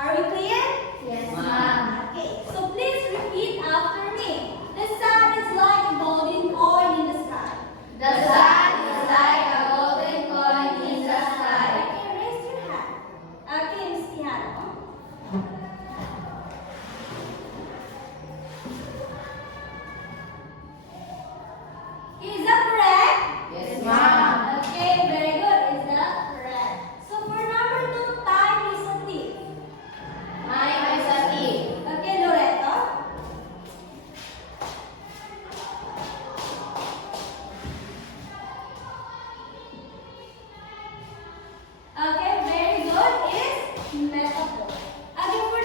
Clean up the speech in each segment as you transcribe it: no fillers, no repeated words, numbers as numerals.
Are we clear? Yes, ma'am. Okay, so please repeat after me. The sun is like a golden coin in the sky. The sun is like a golden coin in the sky. Okay, raise your hand. Okay, Miss Tihano. Is that correct? Yes, ma'am. Okay, very good. Is that correct? So for number 2, time is a thief. Time is a thief. Okay, Loreto. Okay, very good. Is metaphor. Okay, for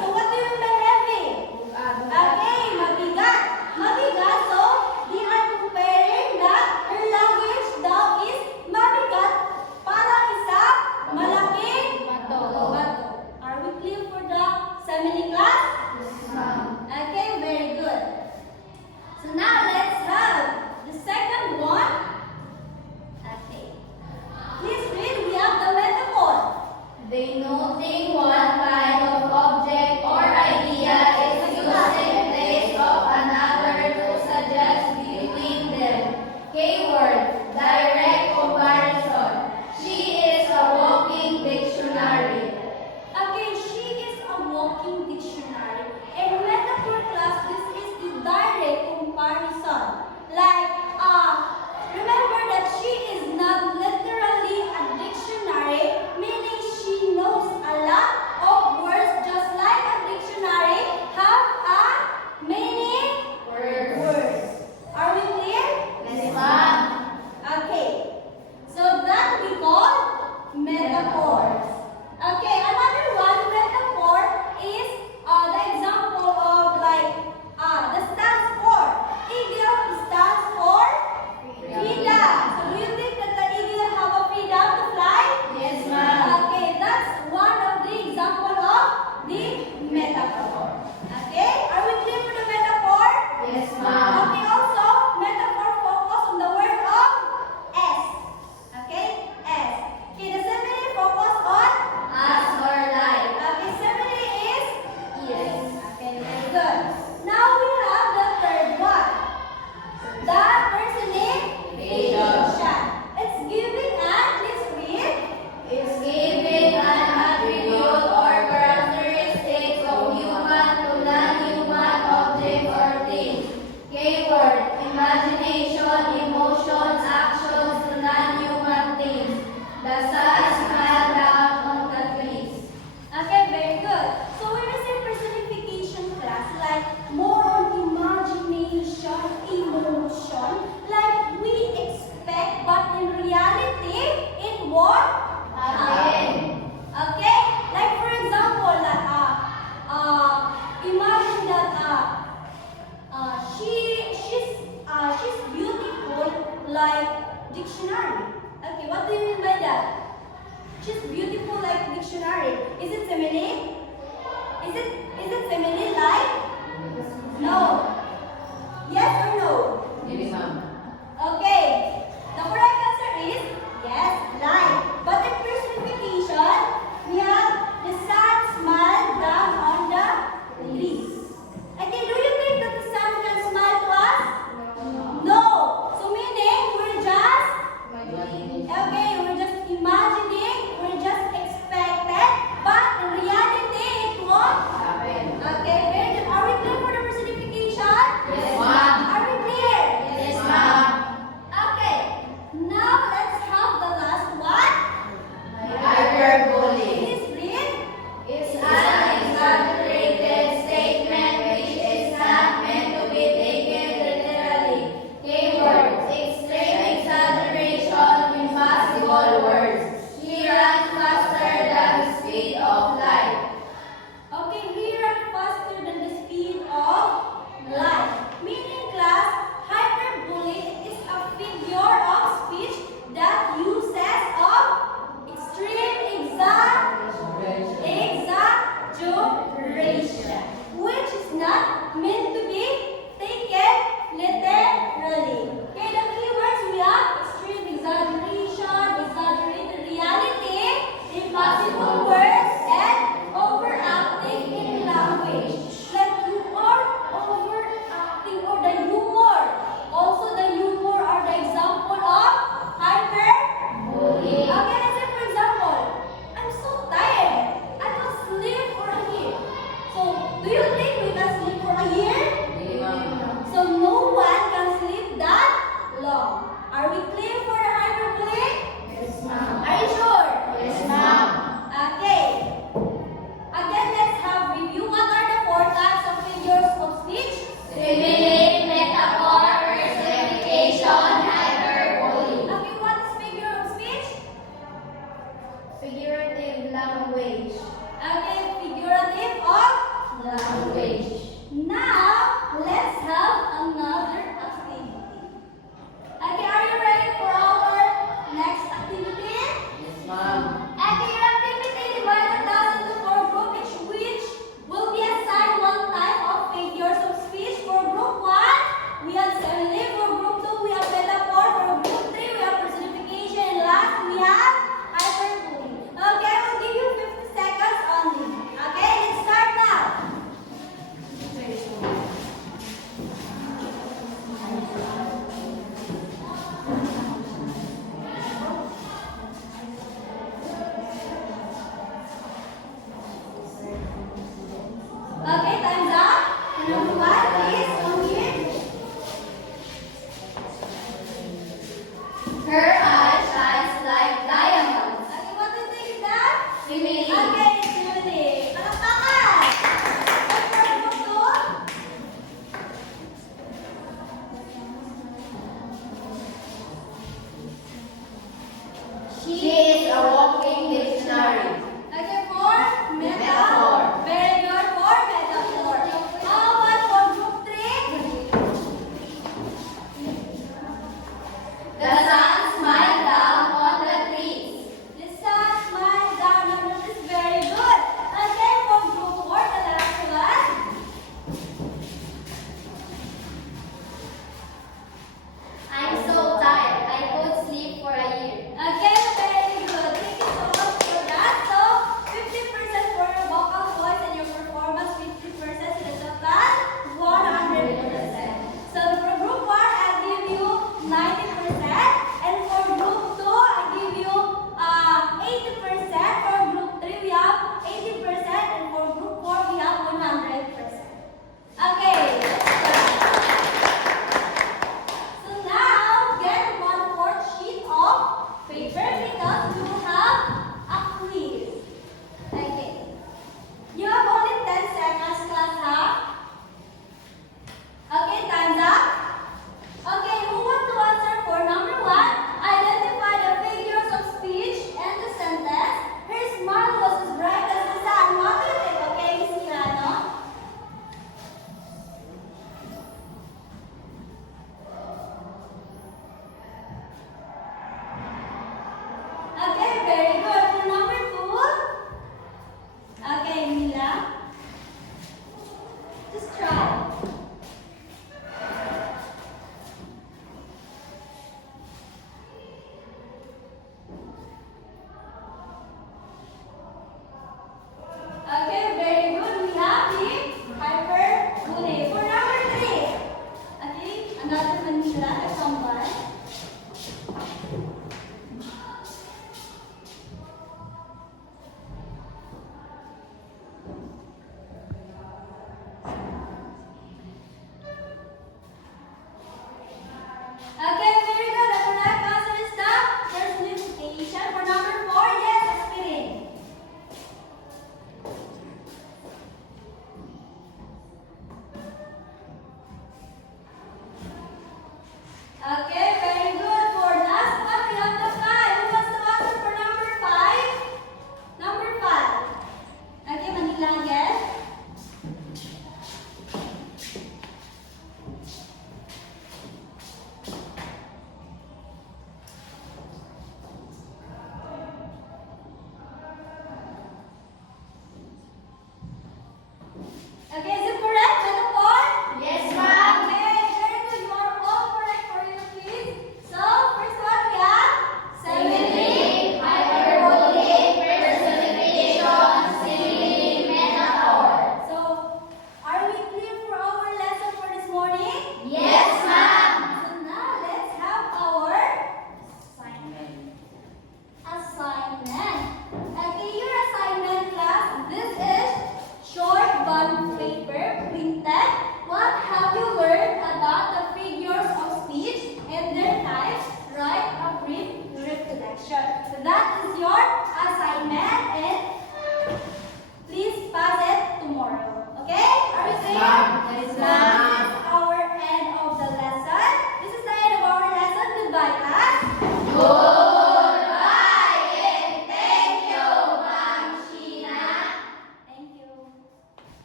So what do you mean by heavy? Okay, mabigat. Mabigat, so they are comparing that her luggage daw is mabigat para isa malaking bato. Are we clear for the simile class? Okay, very good. So now let's have the second one. Okay. Please read, we have the metaphor. Denoting one kind of object or idea is used in place of another to suggest between them. Keyword, direct comparison. She is a walking dictionary. Okay, she is a walking dictionary. In metaphor class, this is the direct comparison. Like, remember that she is not literally a dictionary, meaning she knows a lot of words, just like a dictionary have a many words. Are we clear? Yes, ma'am. Okay, so that we call metaphors. Okay, another one metaphor is the example of like the stands for. Eagle stands for freedom. So do you think that the eagle have a freedom to fly? Yes, ma'am. Okay, that's one of the example of the metaphor. Okay, are we clear for the metaphor? Yes, ma'am. Okay, also, metaphor focus on the word of S. Okay, S. Okay, the simile focus on As or like. okay, simile is Yes. okay, very good. Now we have the third one. The personification. It's giving and please read. It's giving an attribute or characteristics of human to non-human objects or things. Keyword, imagination, emotions, actions to non-human things. The sun smiled down on the trees. Okay, very good. So when we say personification class, like more on imagination, emotion, like we expect, but in reality, it won't happen. Okay? Like for example, like imagine that she's beautiful like dictionary. Okay, what do you mean by that? She's beautiful like dictionary. Is it simile? Is it simile like? No. Yes or no? Yes, ma'am. Okay. The correct answer is yes, like. But in personification, we have the sun smile down on the trees. Okay, do you think that the sun can smile to us? No. So meaning we're just okay, we're just imagining, we're just expected, but in reality it won't. Okay, very good. Are we clear for the personification? Yes, ma'am. Are we clear? Yes, ma'am. Okay. Now let's have the last one. Hyperbole. Please read. It's an exaggerated statement which is not meant to be taken literally. Keyword, extreme exaggeration in possible words. He runs faster than the speed of light. Okay, we run faster than the speed of light. Meaning class, hyperbole is a figure of speech that uses of extreme exaggeration, which is not meant to be taken literally. Okay, the keywords we have extreme exaggeration, exaggerated reality, impossible words, and overacting in language.